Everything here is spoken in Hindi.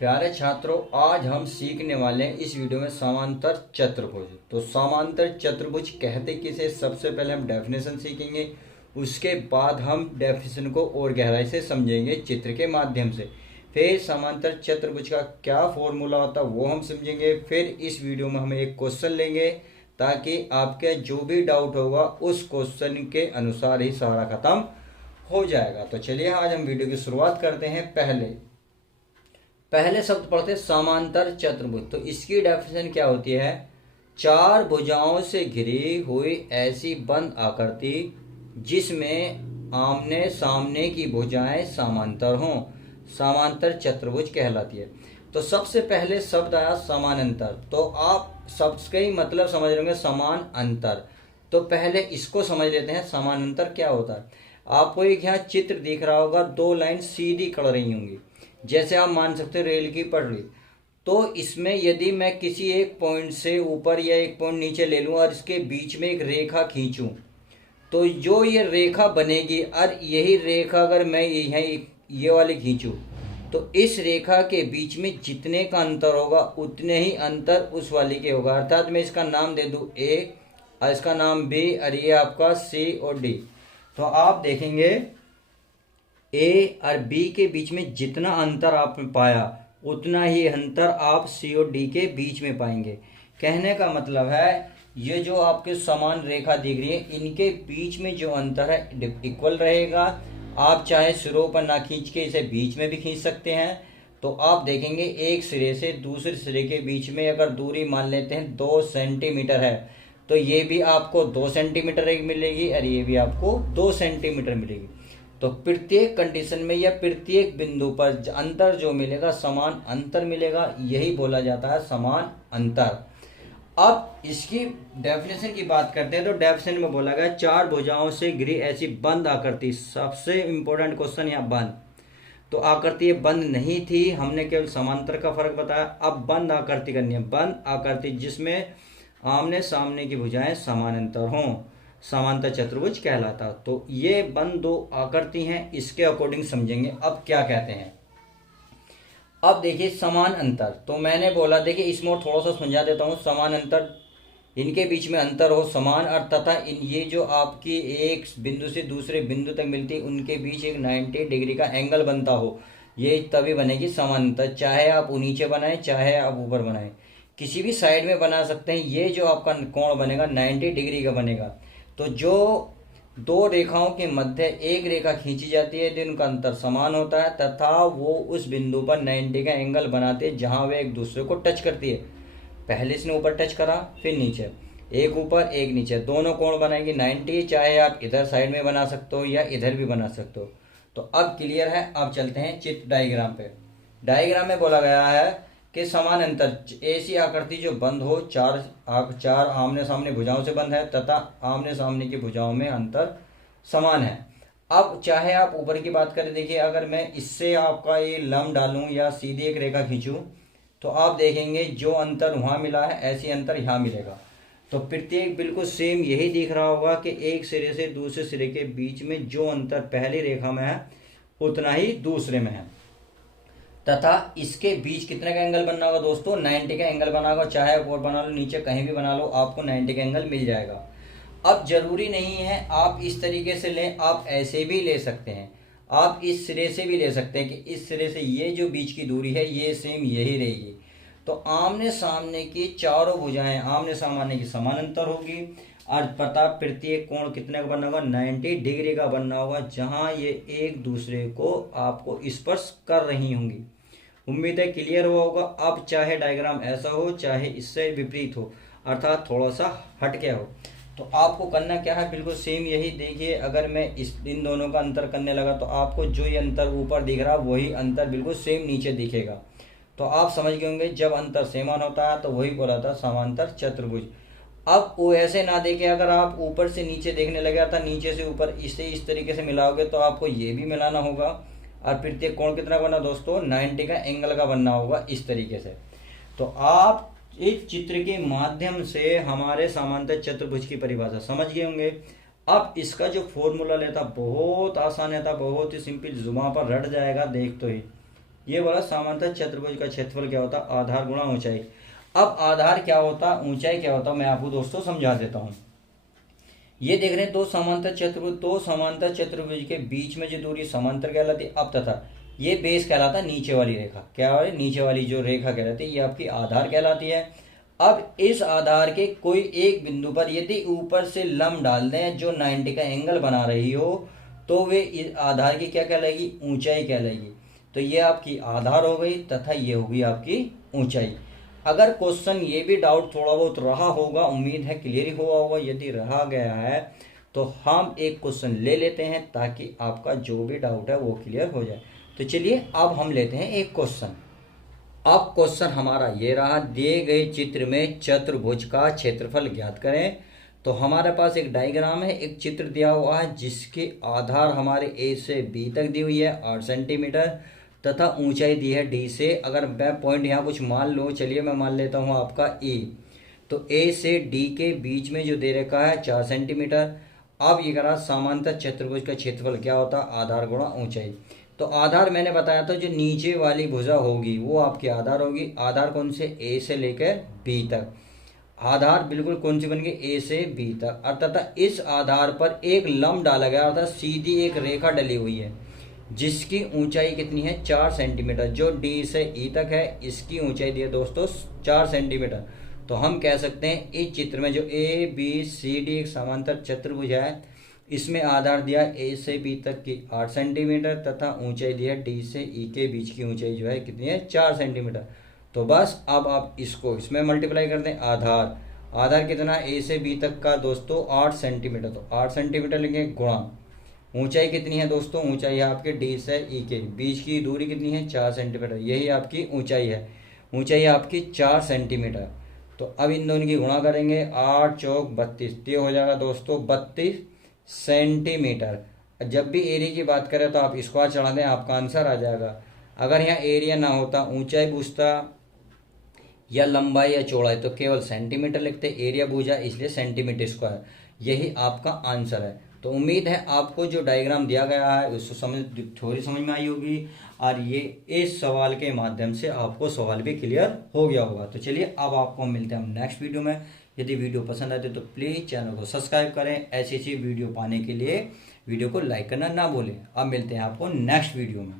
प्यारे छात्रों, आज हम सीखने वाले हैं इस वीडियो में समांतर चतुर्भुज। तो समांतर चतुर्भुज कहते किसे, सबसे पहले हम डेफिनेशन सीखेंगे। उसके बाद हम डेफिनेशन को और गहराई से समझेंगे चित्र के माध्यम से। फिर समांतर चतुर्भुज का क्या फॉर्मूला होता है वो हम समझेंगे। फिर इस वीडियो में हम एक क्वेश्चन लेंगे ताकि आपके जो भी डाउट होगा उस क्वेश्चन के अनुसार ही सारा खत्म हो जाएगा। तो चलिए आज हम वीडियो की शुरुआत करते हैं। पहले शब्द पढ़ते हैं समांतर चतुर्भुज। तो इसकी डेफिनेशन क्या होती है? चार भुजाओं से घिरी हुई ऐसी बंद आकृति जिसमें आमने सामने की भुजाएं समांतर हों, समांतर चतुर्भुज कहलाती है। तो सबसे पहले शब्द आया समानांतर। तो आप सबके ही मतलब समझ रहे होंगे समान अंतर। तो पहले इसको समझ लेते हैं समानांतर क्या होता है। आपको एक यहाँ चित्र दिख रहा होगा, दो लाइन सीधी कड़ रही होंगी, जैसे आप मान सकते हो रेल की पटरी। तो इसमें यदि मैं किसी एक पॉइंट से ऊपर या एक पॉइंट नीचे ले लूं और इसके बीच में एक रेखा खींचूं, तो जो ये रेखा बनेगी, और यही रेखा अगर मैं ये वाली खींचूं, तो इस रेखा के बीच में जितने का अंतर होगा उतने ही अंतर उस वाली के होगा। अर्थात मैं इसका नाम दे दूं ए और इसका नाम बी और ये आपका सी और डी। तो आप देखेंगे ए और बी के बीच में जितना अंतर आपने पाया उतना ही अंतर आप सी और डी के बीच में पाएंगे। कहने का मतलब है ये जो आपके समान रेखा दिख रही है, इनके बीच में जो अंतर है इक्वल रहेगा। आप चाहे सिरों पर ना खींच के इसे बीच में भी खींच सकते हैं। तो आप देखेंगे एक सिरे से दूसरे सिरे के बीच में अगर दूरी मान लेते हैं 2 सेंटीमीटर है, तो ये भी आपको 2 सेंटीमीटर मिलेगी और ये भी आपको 2 सेंटीमीटर मिलेगी। तो प्रत्येक कंडीशन में या प्रत्येक बिंदु पर अंतर जो मिलेगा समान अंतर मिलेगा, यही बोला जाता है समान अंतर। अब इसकी डेफिनेशन की बात करते हैं। तो डेफिनेशन में बोला गया चार भुजाओं से घिरी ऐसी बंद आकृति। सबसे इंपॉर्टेंट क्वेश्चन यहाँ बंद। तो आकृति बंद नहीं थी, हमने केवल समांतर का फर्क बताया। अब बंद आकृति करनी है, बंद आकृति जिसमें आमने सामने की भुजाएं समानांतर हों, समांतर चतुर्भुज कहलाता। तो ये बंद दो आकृति हैं, इसके अकॉर्डिंग समझेंगे। अब क्या कहते हैं, अब देखिए समान अंतर। तो मैंने बोला, देखिए इसमें और थोड़ा सा समझा देता हूँ। समान अंतर, इनके बीच में अंतर हो समान, और तथा ये जो आपकी एक बिंदु से दूसरे बिंदु तक मिलती है उनके बीच एक 90 डिग्री का एंगल बनता हो, ये तभी बनेगी समान अंतर। चाहे आप नीचे बनाएं चाहे आप ऊपर बनाएं, किसी भी साइड में बना सकते हैं। ये जो आपका कोण बनेगा 90 डिग्री का बनेगा। तो जो दो रेखाओं के मध्य एक रेखा खींची जाती है, जिनका अंतर समान होता है तथा वो उस बिंदु पर 90 का एंगल बनाते हैं जहां वे एक दूसरे को टच करती है। पहले इसने ऊपर टच करा, फिर नीचे, एक ऊपर एक नीचे, दोनों कोण बनाएंगे 90। चाहे आप इधर साइड में बना सकते हो या इधर भी बना सकते हो। तो अब क्लियर है। अब चलते हैं चित्र डायग्राम पे। डायग्राम में बोला गया है कि समान अंतर ऐसी आकृति जो बंद हो, चार आमने सामने भुजाओं से बंद है तथा आमने सामने की भुजाओं में अंतर समान है। अब चाहे आप ऊपर की बात करें, देखिए अगर मैं इससे आपका ये लंब डालूं या सीधी एक रेखा खींचूं, तो आप देखेंगे जो अंतर वहां मिला है ऐसी अंतर यहाँ मिलेगा। तो प्रत्येक बिल्कुल सेम यही दिख रहा होगा कि एक सिरे से दूसरे सिरे के बीच में जो अंतर पहली रेखा में है उतना ही दूसरे में है। तथा इसके बीच कितने का एंगल बनना होगा दोस्तों? 90 का एंगल बना होगा। चाहे ऊपर बना लो नीचे कहीं भी बना लो, आपको 90 का एंगल मिल जाएगा। अब जरूरी नहीं है आप इस तरीके से लें, आप ऐसे भी ले सकते हैं। आप इस सिरे से भी ले सकते हैं कि इस सिरे से ये जो बीच की दूरी है ये सेम यही रहेगी। तो आमने सामने की चारों भुजाएं आमने सामने की समानांतर होगी और पता प्रत्येक कोण कितने का बनना होगा? 90 डिग्री का बनना होगा, जहां ये एक दूसरे को आपको स्पर्श कर रही होंगी। उम्मीद है क्लियर हुआ होगा। अब चाहे डायग्राम ऐसा हो चाहे इससे विपरीत हो, अर्थात थोड़ा सा हटके हो, तो आपको करना क्या है? बिल्कुल सेम यही। देखिए अगर मैं इन दोनों का अंतर करने लगा तो आपको जो ये अंतर ऊपर दिख रहा वही अंतर बिल्कुल सेम नीचे दिखेगा। तो आप समझ गए होंगे जब अंतर समान होता है तो वही बोला था समांतर चतुर्भुज। अब वो ऐसे ना देखे, अगर आप ऊपर से नीचे देखने लगे था नीचे से ऊपर, इसे इस तरीके से मिलाओगे तो आपको ये भी मिलाना होगा। और प्रत्येक कोण कितना बनना दोस्तों? 90 का एंगल का बनना होगा इस तरीके से। तो आप इस चित्र के माध्यम से हमारे समांतर चतुर्भुज की परिभाषा समझ गए होंगे। अब इसका जो फॉर्मूला लेता बहुत आसान है था, बहुत ही सिंपल, जुबान पर रट जाएगा देख तो ही। ये वाला समांतर चतुर्भुज का क्षेत्रफल क्या होता है, आधार गुणा ऊंचाई। अब आधार क्या होता, ऊंचाई क्या होता, मैं आपको दोस्तों समझा देता हूँ। ये देख रहे हैं दो समांतर चतुर्भुज के बीच में जो दूरी समांतर कहलाती है। अब तथा ये बेस कहलाता है, नीचे वाली रेखा क्या है, नीचे वाली जो रेखा कहलाती है ये आपकी आधार कहलाती है। अब इस आधार के कोई एक बिंदु पर यदि ऊपर से लंब डाल दें जो 90 का एंगल बना रही हो तो वे इस आधार की क्या कहलाएगी, ऊंचाई कहलाएगी। तो ये आपकी आधार हो गई तथा ये होगी आपकी ऊंचाई। अगर क्वेश्चन ये भी डाउट थोड़ा बहुत रहा होगा, उम्मीद है क्लियर ही हुआ होगा, यदि रहा गया है तो हम एक क्वेश्चन ले लेते हैं ताकि आपका जो भी डाउट है वो क्लियर हो जाए। तो चलिए अब हम लेते हैं एक क्वेश्चन। अब क्वेश्चन हमारा ये रहा, दिए गए चित्र में चतुर्भुज का क्षेत्रफल ज्ञात करें। तो हमारे पास एक डायग्राम है, एक चित्र दिया हुआ है जिसकी आधार हमारे ए से बी तक दी हुई है 8 सेंटीमीटर तथा ऊंचाई दी है डी से। अगर मैं पॉइंट यहाँ कुछ मान लो, चलिए मैं मान लेता हूँ आपका ए। तो ए से डी के बीच में जो दे रखा है 4 सेंटीमीटर। अब ये करा समांतर चतुर्भुज का क्षेत्रफल क्या होता, आधार गुणा ऊंचाई। तो आधार मैंने बताया था जो नीचे वाली भुजा होगी वो आपकी आधार होगी। आधार कौन से, ए से लेकर बी तक। आधार बिल्कुल कौन सी बन गई, ए से बी तक। अर्थात इस आधार पर एक लंब डाला गया अर्थात सीधी एक रेखा डली हुई है जिसकी ऊंचाई कितनी है, 4 सेंटीमीटर। जो डी से ई तक है इसकी ऊंचाई दी है दोस्तों 4 सेंटीमीटर। तो हम कह सकते हैं इस चित्र में जो ए बी सी डी एक समांतर चतुर्भुज है, इसमें आधार दिया ए से बी तक की 8 सेंटीमीटर तथा ऊंचाई दी है डी से ई के बीच की ऊंचाई जो है कितनी है, 4 सेंटीमीटर। तो बस अब आप इसको इसमें मल्टीप्लाई कर दें। आधार कितना, ए से बी तक का दोस्तों 8 सेंटीमीटर। तो 8 सेंटीमीटर लेंगे गुणा ऊंचाई कितनी है दोस्तों, ऊंचाई है आपके डी से ई के बीच की दूरी कितनी है, 4 सेंटीमीटर। यही आपकी ऊंचाई है, ऊंचाई है आपकी 4 सेंटीमीटर। तो अब इन दोनों की गुणा करेंगे, 8 चौक 32, ये हो जाएगा दोस्तों 32 सेंटीमीटर। जब भी एरिया की बात करें तो आप स्क्वायर चढ़ा दें, आपका आंसर आ जाएगा। अगर यहाँ एरिया ना होता, ऊंचाई पूछता या लंबाई या चौड़ाई तो केवल सेंटीमीटर लिखते, एरिया पूछा इसलिए सेंटीमीटर स्क्वायर। यही आपका आंसर है। तो उम्मीद है आपको जो डायग्राम दिया गया है उसको थोड़ी समझ में आई होगी और ये इस सवाल के माध्यम से आपको सवाल भी क्लियर हो गया होगा। तो चलिए अब आपको मिलते हैं हम नेक्स्ट वीडियो में। यदि वीडियो पसंद आते तो प्लीज़ चैनल को सब्सक्राइब करें। ऐसी वीडियो पाने के लिए वीडियो को लाइक करना ना भूलें। अब मिलते हैं आपको नेक्स्ट वीडियो में।